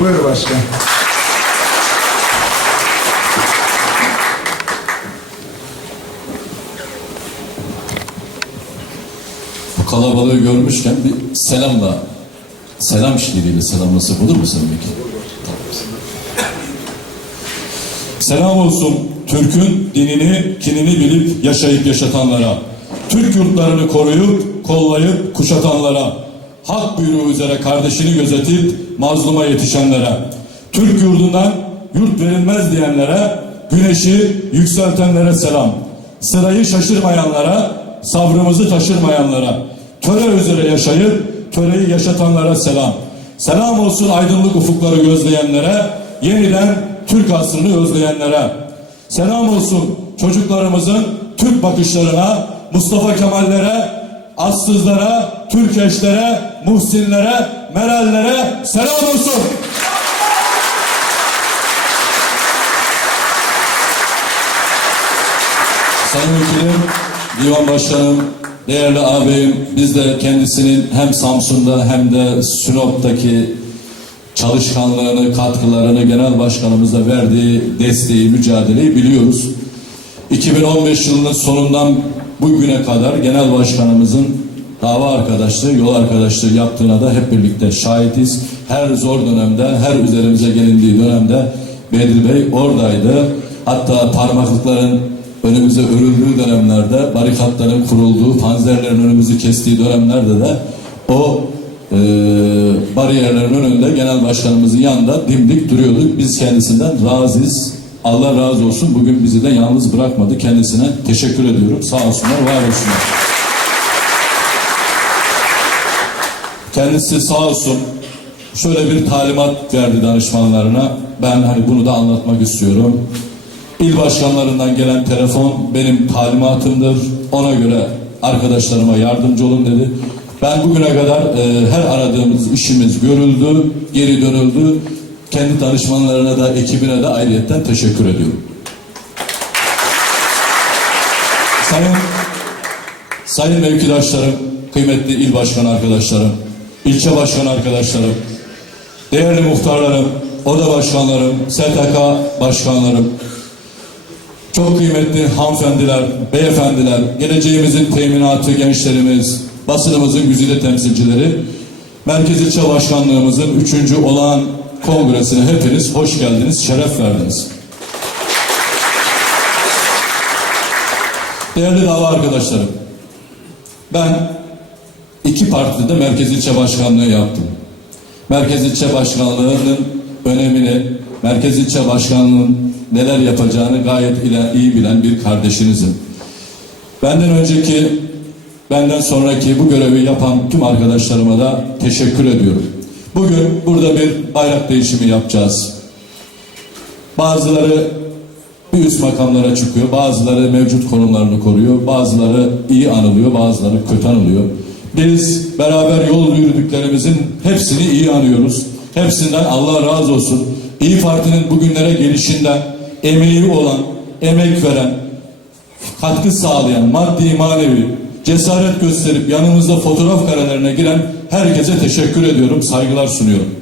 Buyur başkan. Bu kalabalığı görmüşken bir selamla, selam şiiriyle selamlasak olur mu Sayın Vekil? Selam olsun Türk'ün dinini, kinini bilip yaşayıp yaşatanlara. Türk yurtlarını koruyup, kollayıp, kuşatanlara. Hak buyruğu üzere kardeşini gözetip mazluma yetişenlere. Türk yurdundan yurt verilmez diyenlere, güneşi yükseltenlere selam. Sırayı şaşırmayanlara, sabrımızı taşırmayanlara. Töre üzere yaşayıp, töreyi yaşatanlara selam. Selam olsun aydınlık ufukları gözleyenlere, yeniden Türk asrını özleyenlere. Selam olsun çocuklarımızın Türk bakışlarına, Mustafa Kemallere, Assızlara, Türkeşlere, Muhsinlere, Merallere selam olsun. Sayın Vekilim, Divan Başkanım, değerli ağabeyim, biz de kendisinin hem Samsun'da hem de Sinop'taki çalışkanlığını, katkılarını genel başkanımıza verdiği desteği, mücadeleyi biliyoruz. 2015 yılının sonundan bugüne kadar genel başkanımızın dava arkadaşlığı, yol arkadaşlığı yaptığına da hep birlikte şahitiz. Her zor dönemde, her üzerimize gelindiği dönemde Bedri Bey oradaydı. Hatta parmaklıkların önümüze örüldüğü dönemlerde, barikatların kurulduğu, panzerlerin önümüzü kestiği dönemlerde de o e, bariyerlerin önünde genel başkanımızın yanında dimdik duruyorduk. Biz kendisinden razıyız. Allah razı olsun. Bugün bizi de yalnız bırakmadı. Kendisine teşekkür ediyorum. Sağ olsunlar, var olsunlar. Kendisi sağ olsun şöyle bir talimat verdi danışmanlarına. Ben hani bunu da anlatmak istiyorum. İl başkanlarından gelen telefon benim talimatımdır. Ona göre arkadaşlarıma yardımcı olun dedi. Ben bugüne kadar e, her aradığımız işimiz görüldü, geri dönüldü. Kendi danışmanlarına da ekibine de ayrıyetten teşekkür ediyorum. Sayın Sayın mevkidaşlarım, kıymetli il başkanı arkadaşlarım, ilçe başkanı arkadaşlarım, değerli muhtarlarım, oda başkanlarım, STK başkanlarım, çok kıymetli hanımefendiler, beyefendiler, geleceğimizin teminatı gençlerimiz, basınımızın güzide temsilcileri, Merkez İlçe Başkanlığımızın 3. olağan kongresine hepiniz hoş geldiniz, şeref verdiniz. Değerli dava arkadaşlarım, ben iki partide Merkez İlçe Başkanlığı yaptım. Merkez İlçe Başkanlığı'nın önemini, Merkez İlçe Başkanlığı'nın neler yapacağını gayet ile iyi bilen bir kardeşinizim. Benden önceki, benden sonraki bu görevi yapan tüm arkadaşlarıma da teşekkür ediyorum. Bugün burada bir bayrak değişimi yapacağız. Bazıları bir üst makamlara çıkıyor, bazıları mevcut konumlarını koruyor, bazıları iyi anılıyor, bazıları kötü anılıyor. Biz beraber yol yürüdüklerimizin hepsini iyi anıyoruz. Hepsinden Allah razı olsun. İyi Parti'nin bugünlere gelişinden emeği olan, emek veren, katkı sağlayan, maddi manevi, cesaret gösterip yanımızda fotoğraf karelerine giren herkese teşekkür ediyorum, saygılar sunuyorum.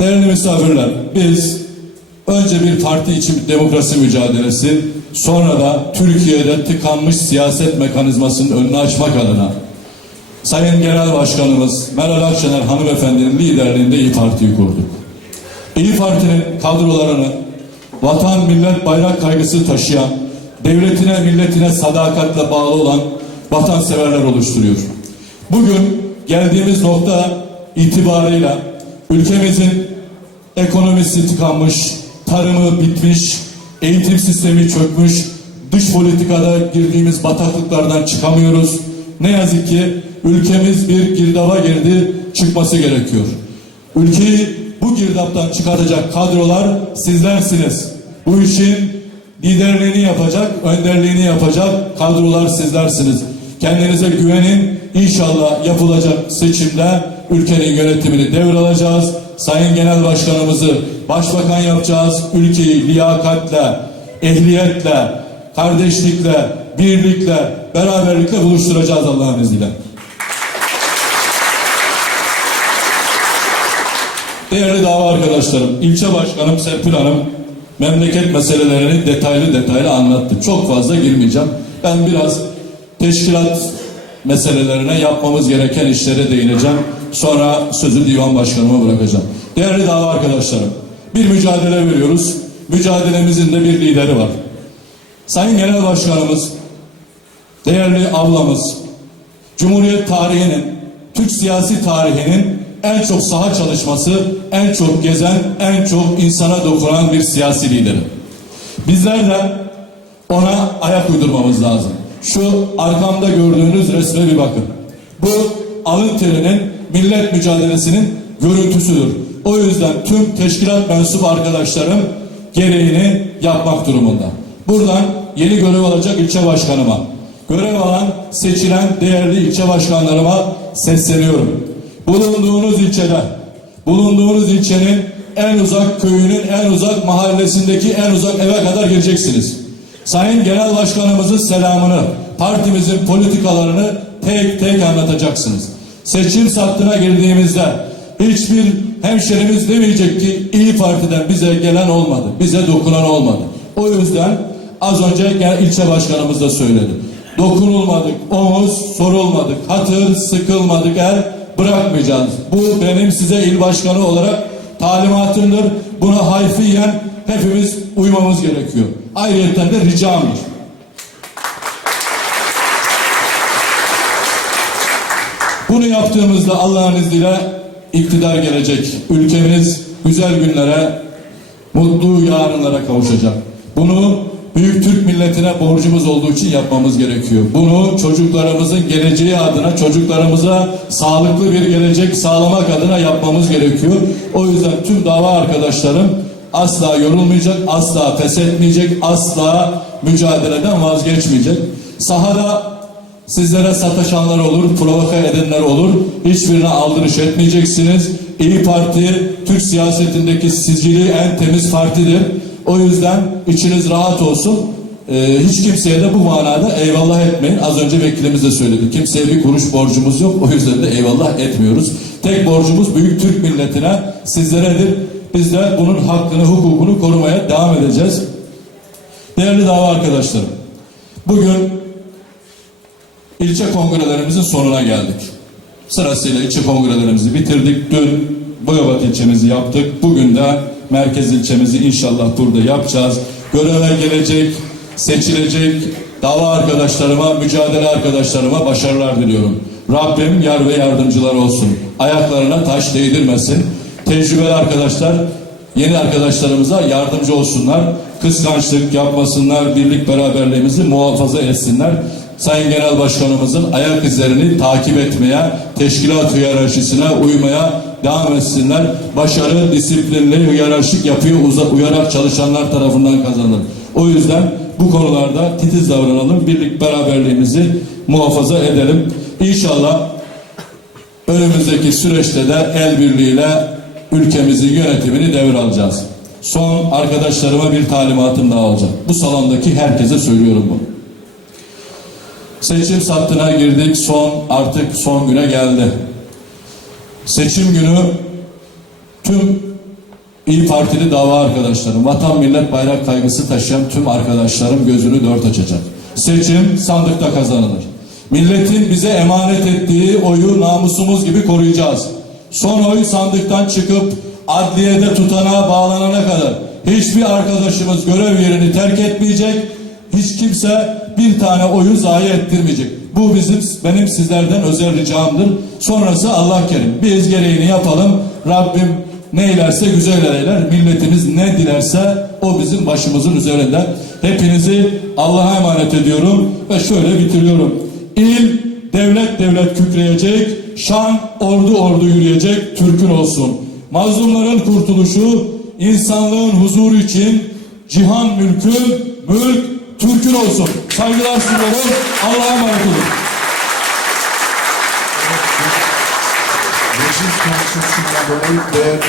Değerli misafirler, biz önce bir parti için demokrasi mücadelesi, sonra da Türkiye'de tıkanmış siyaset mekanizmasının önünü açmak adına Sayın Genel Başkanımız Meral Akşener hanımefendinin liderliğinde İyi Parti'yi kurduk. İyi Parti'nin kadrolarını vatan, millet, bayrak kaygısı taşıyan, devletine, milletine sadakatle bağlı olan vatanseverler oluşturuyor. Bugün geldiğimiz nokta itibarıyla ülkemizin ekonomisi tıkanmış, tarımı bitmiş, eğitim sistemi çökmüş, dış politikada girdiğimiz bataklıklardan çıkamıyoruz. Ne yazık ki ülkemiz bir girdaba girdi, çıkması gerekiyor. Ülkeyi bu girdaptan çıkartacak kadrolar sizlersiniz. Bu işin liderliğini yapacak, önderliğini yapacak kadrolar sizlersiniz. Kendinize güvenin. İnşallah yapılacak seçimde ülkenin yönetimini devralacağız. Sayın Genel Başkanımızı başbakan yapacağız. Ülkeyi liyakatle, ehliyetle, kardeşlikle, birlikle, beraberlikle buluşturacağız Allah'ın izniyle. Değerli dava arkadaşlarım, ilçe başkanım Serpil Hanım memleket meselelerini detaylı detaylı anlattı. Çok fazla girmeyeceğim. Ben biraz teşkilat meselelerine yapmamız gereken işlere değineceğim. Sonra sözü divan başkanıma bırakacağım. Değerli dava arkadaşlarım, bir mücadele veriyoruz. Mücadelemizin de bir lideri var. Sayın Genel Başkanımız, değerli ablamız, Cumhuriyet tarihinin, Türk siyasi tarihinin en çok saha çalışması, en çok gezen, en çok insana dokunan bir siyasi lideri. Bizler de ona ayak uydurmamız lazım. Şu arkamda gördüğünüz resme bir bakın. Bu alın terinin millet mücadelesinin görüntüsüdür. O yüzden tüm teşkilat mensup arkadaşlarım gereğini yapmak durumunda. Buradan yeni görev alacak ilçe başkanıma, görev alan seçilen değerli ilçe başkanlarıma sesleniyorum. Bulunduğunuz ilçede, bulunduğunuz ilçenin en uzak köyünün en uzak mahallesindeki en uzak eve kadar gireceksiniz. Sayın Genel Başkanımızın selamını, partimizin politikalarını tek tek anlatacaksınız. Seçim sattına girdiğimizde hiçbir hemşerimiz demeyecek ki İyi Parti'den bize gelen olmadı, bize dokunan olmadı. O yüzden az önce ilçe başkanımız da söyledi. Dokunulmadık, omuz sorulmadık, hatır sıkılmadık el bırakmayacağız. Bu benim size il başkanı olarak talimatımdır. Buna harfiyen hepimiz uymamız gerekiyor. Ayrıca de ricamdır. Bunu yaptığımızda Allah'ın izniyle iktidar gelecek. Ülkemiz güzel günlere, mutlu yarınlara kavuşacak. Bunu büyük Türk milletine borcumuz olduğu için yapmamız gerekiyor. Bunu çocuklarımızın geleceği adına, çocuklarımıza sağlıklı bir gelecek sağlamak adına yapmamız gerekiyor. O yüzden tüm dava arkadaşlarım asla yorulmayacak, asla pes etmeyecek, asla mücadeleden vazgeçmeyecek. Sahada Sizlere sataşanlar olur, provoka edenler olur. Hiçbirine aldırış etmeyeceksiniz. İyi Parti Türk siyasetindeki sicili en temiz partidir. O yüzden içiniz rahat olsun. Ee, hiç kimseye de bu manada eyvallah etmeyin. Az önce vekilimiz de söyledi. Kimseye bir kuruş borcumuz yok. O yüzden de eyvallah etmiyoruz. Tek borcumuz büyük Türk milletine, sizleredir. Biz de bunun hakkını, hukukunu korumaya devam edeceğiz. Değerli dava arkadaşlarım, bugün İlçe kongrelerimizin sonuna geldik. Sırasıyla ilçe kongrelerimizi bitirdik. Dün Boyabat ilçemizi yaptık. Bugün de merkez ilçemizi inşallah burada yapacağız. Göreve gelecek, seçilecek dava arkadaşlarıma, mücadele arkadaşlarıma başarılar diliyorum. Rabbim yar ve yardımcılar olsun. Ayaklarına taş değdirmesin. Tecrübeli arkadaşlar yeni arkadaşlarımıza yardımcı olsunlar. Kıskançlık yapmasınlar, birlik beraberliğimizi muhafaza etsinler. Sayın Genel Başkanımızın ayak izlerini takip etmeye, teşkilat hiyerarşisine uymaya devam etsinler. Başarı disiplinli, hiyerarşik yapıya uza- uyarak çalışanlar tarafından kazanır. O yüzden bu konularda titiz davranalım, birlik beraberliğimizi muhafaza edelim. İnşallah önümüzdeki süreçte de el birliğiyle ülkemizin yönetimini devralacağız. Son arkadaşlarıma bir talimatım daha olacak. Bu salondaki herkese söylüyorum bunu. Seçim sattına girdik. Son artık son güne geldi. Seçim günü tüm İyi Partili dava arkadaşlarım, vatan millet bayrak kaygısı taşıyan tüm arkadaşlarım gözünü dört açacak. Seçim sandıkta kazanılır. Milletin bize emanet ettiği oyu namusumuz gibi koruyacağız. Son oy sandıktan çıkıp adliyede tutanağa bağlanana kadar hiçbir arkadaşımız görev yerini terk etmeyecek, hiç kimse bir tane oyu zayi ettirmeyecek. Bu bizim benim sizlerden özel ricamdır. Sonrası Allah kerim. Biz gereğini yapalım. Rabbim ne ilerse güzel eyler. Milletimiz ne dilerse o bizim başımızın üzerinde. Hepinizi Allah'a emanet ediyorum ve şöyle bitiriyorum. İl devlet devlet kükreyecek, şan ordu ordu yürüyecek, Türk'ün olsun. Mazlumların kurtuluşu, insanlığın huzuru için cihan mülkü, mülk Türk'ün olsun. Saygılar sunuyorum. Allah'a emanet olun. Meclis konuşmasından dolayı değerli